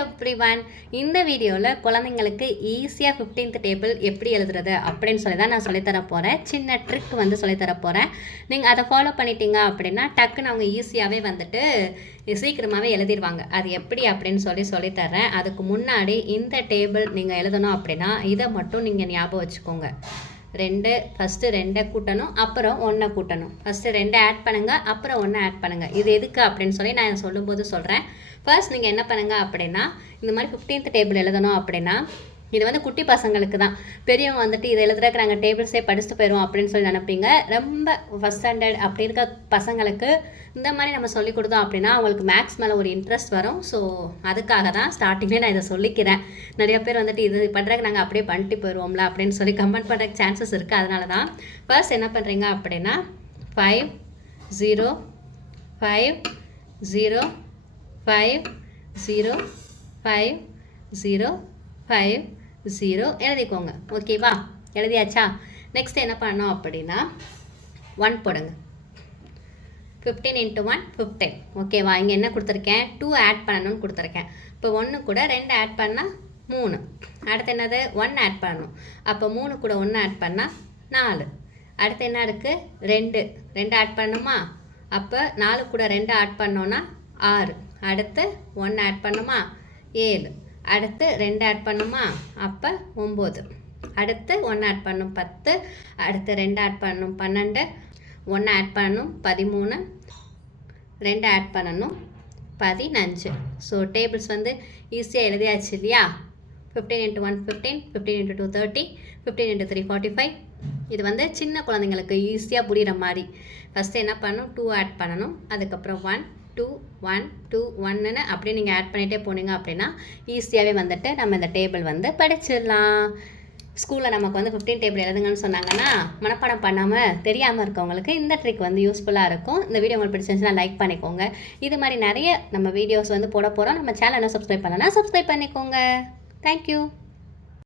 Everyone. இந்த வீடியோவில் குழந்தைங்களுக்கு ஈஸியாக 15th டேபிள் எப்படி எழுதுறது அப்படின்னு சொல்லி தான் நான் சொல்லித்தர போகிறேன். சின்ன ட்ரிக் வந்து சொல்லித்தர போகிறேன். நீங்கள் அதை ஃபாலோ பண்ணிட்டீங்க அப்படின்னா டக்குன்னு அவங்க ஈஸியாகவே வந்துட்டு சீக்கிரமாகவே எழுதிடுவாங்க. அது எப்படி அப்படின்னு சொல்லித்தரேன். அதுக்கு முன்னாடி இந்த டேபிள் நீங்கள் எழுதணும் அப்படின்னா இதை மட்டும் நீங்கள் ஞாபகம் வச்சுக்கோங்க. ஃபஸ்ட்டு 2 கூட்டணும், அப்புறம் 1 கூட்டணும். ஃபஸ்ட்டு 2 ஆட் பண்ணுங்கள், அப்புறம் 1 ஆட் பண்ணுங்கள். இது எதுக்கு அப்படின்னு சொல்லி நான் சொல்லும்போது சொல்கிறேன். ஃபர்ஸ்ட் நீங்கள் என்ன பண்ணுங்கள் அப்படின்னா, இந்த மாதிரி 15th டேபிள் எழுதணும் அப்படின்னா, இது வந்து குட்டி பசங்களுக்கு தான். பெரியவங்க வந்துட்டு இதை எழுதுறதுக்கு நாங்கள் டேபிள்ஸே படிச்சுட்டு போயிடுவோம் அப்படின்னு சொல்லி நினைப்பீங்க. ரொம்ப ஃபஸ்ட் ஸ்டாண்டர்ட் அப்படி இருக்க பசங்களுக்கு இந்த மாதிரி நம்ம சொல்லி கொடுத்தோம் அப்படின்னா அவங்களுக்கு மேக்ஸ் மேலே ஒரு இன்ட்ரெஸ்ட் வரும். ஸோ அதுக்காக தான் ஸ்டார்டிங்லேயே நான் இதை சொல்லிக்கிறேன். நிறைய பேர் வந்துட்டு இது பண்ணுறதுக்கு நாங்கள் அப்படியே பண்ணிட்டு போயிடுவோம்ல அப்படின்னு சொல்லி கமெண்ட் பண்ணுறதுக்கு சான்சஸ் இருக்குது. அதனால தான் ஃபர்ஸ்ட் என்ன பண்ணுறீங்க அப்படின்னா 5 0 5 0 5 0 5 0 5 0 எழுதிக்கோங்க. ஓகேவா? எழுதியாச்சா? நெக்ஸ்ட் என்ன பண்ணோம் அப்படின்னா 1 போடுங்க. 15 × 1 15. ஓகேவா? இங்கே என்ன கொடுத்துருக்கேன்? 2 ஆட் பண்ணணும்னு கொடுத்துருக்கேன். இப்போ 1 கூட 2 ஆட் பண்ணால் 3. அடுத்து என்னது? 1 ஆட் பண்ணணும். அப்போ 3 கூட 1 ஆட் பண்ணால் 4. அடுத்து என்ன இருக்குது? 2 ஆட் பண்ணணுமா? அப்போ 4 கூட 2 ஆட் பண்ணோன்னா 6. அடுத்து 1 ஆட் பண்ணுமா? 7. அடுத்து 2 ஆட் பண்ணுமா? அப்போ 9. அடுத்து 1 ஆட் பண்ணணும் 10. அடுத்து 2 ஆட் பண்ணணும் 12. 1 ஆட் பண்ணணும் 13. 2 ஆட் பண்ணணும் 15. ஸோ டேபிள்ஸ் வந்து ஈஸியாக எழுதியாச்சு இல்லையா? 15 × 1 15, 15 × 2 30, 15 × 3 45. இது வந்து சின்ன குழந்தைங்களுக்கு ஈஸியாக புரிகிற மாதிரி. ஃபஸ்ட்டு என்ன பண்ணணும்? 2 ஆட் பண்ணணும். அதுக்கப்புறம் 1 2 1 2 1ன்னு அப்படியே நீங்கள் ஆட் பண்ணிகிட்டே போனீங்க அப்படின்னா ஈஸியாகவே வந்துட்டு நம்ம இந்த டேபிள் வந்து படிச்சிடலாம். ஸ்கூலில் நமக்கு வந்து 15 டேபிள் எழுதுங்கன்னு சொன்னாங்கன்னா மனப்பாடம் பண்ணாமல் தெரியாமல் இருக்கவங்களுக்கு இந்த ட்ரிக் வந்து யூஸ்ஃபுல்லாக இருக்கும். இந்த வீடியோ உங்களுக்கு பிடிச்சிருந்துச்சுன்னா லைக் பண்ணிக்கோங்க. இது மாதிரி நிறைய நம்ம வீடியோஸ் வந்து போட போகிறோம். நம்ம சேனலை சப்ஸ்கிரைப் பண்ணலன்னா சப்ஸ்கிரைப் பண்ணிக்கோங்க. தேங்க்யூ.